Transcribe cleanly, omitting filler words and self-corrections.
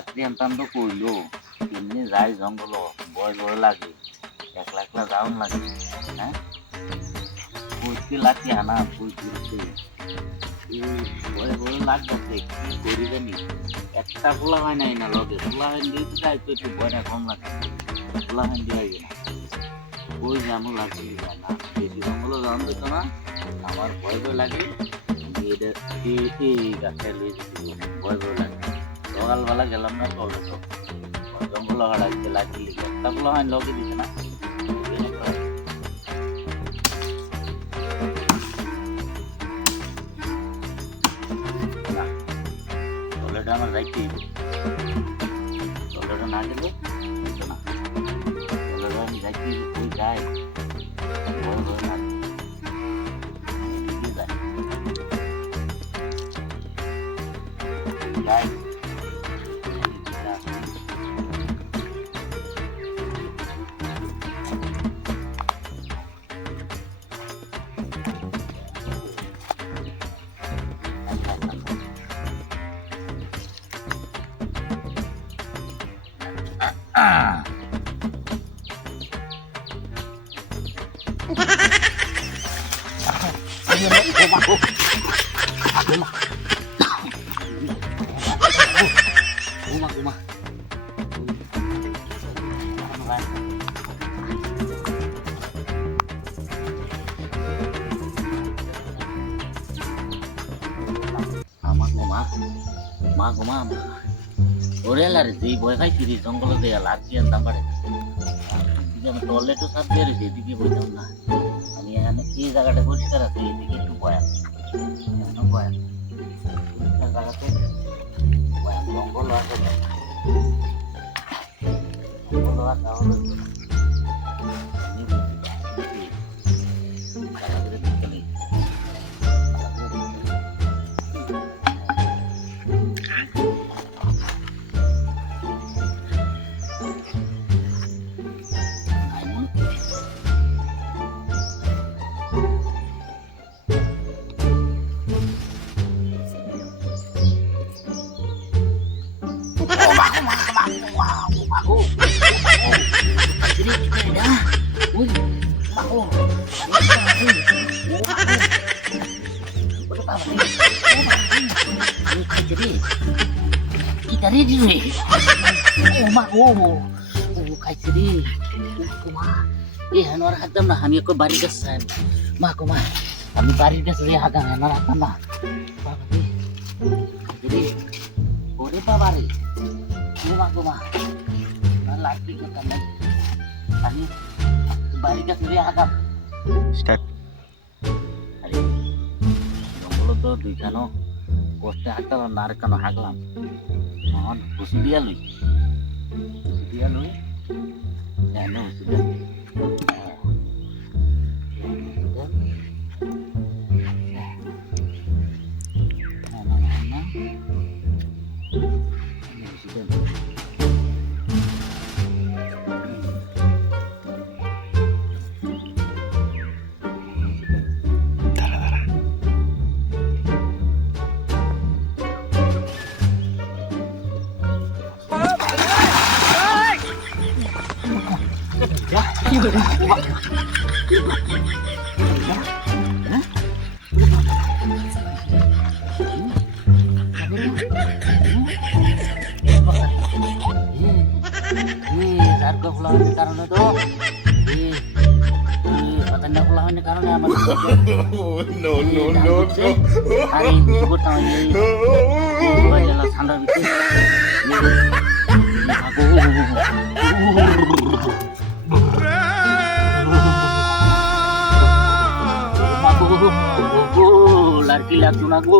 রাত্রি আনতাম তো কইলো এমনি যাই জঙ্গল ভয় ভয় লাগে একলা একলা যাওন লাগে হ্যাঁ কইতে লাঠি আনা কইতে ভয় ভয় লাগতেছে কি করি জানি একটা পোলা হয় নাই না লগে পোলা হয় দিয়ে যাই তো একটু ভয়টা কম লাগে পোলা হয় দিয়ে না ওই যেমন লাগে না বেশি জঙ্গল যাওন দিত না আমার ভয় ভয় লাগে গাছটা লিয়ে ভয় ভয় লাগে সকালবেলা গেলাম না চলে তো জঙ্গল হারাইতে লাগিয়ে একটা পোলা হয় লগে দিছে না চলেটা আমার যাইতেই চলেটা না গেলে না চলেটা আমি যাইতেই ওই যায় ভয় ভয় লাগে যায় যেই ভয় খাইছি রে জঙ্গল দিয়ে লাগছি আনতাম পারে আমি টয়লেটও সাপ দিয়ে রয়েছে এদিকে বইতাম না আমি এখানে এই জায়গাটা পরিষ্কার আছে এদিকে একটু ভয়ান ভয়ান জায়গাতে ভয়ান জঙ্গল আছে জঙ্গল আছে আমি একটু বাড়ির কাছে মা গো মা আমি বাড়ির কাছে হাগাম না রাখতাম না ওরে বাবা রে মা গো মা লাগবে করতাম না আমি বাড়ির কাছে হাগাম আরে জঙ্গল তো দুইখানো কষ্টে হাঁটতাম না আর কেন হাগলাম এখন খুশি দিয়া লই কারণে তো কারণে আমার ঠান্ডার ভিতরে লাড়কি লাগতো না গো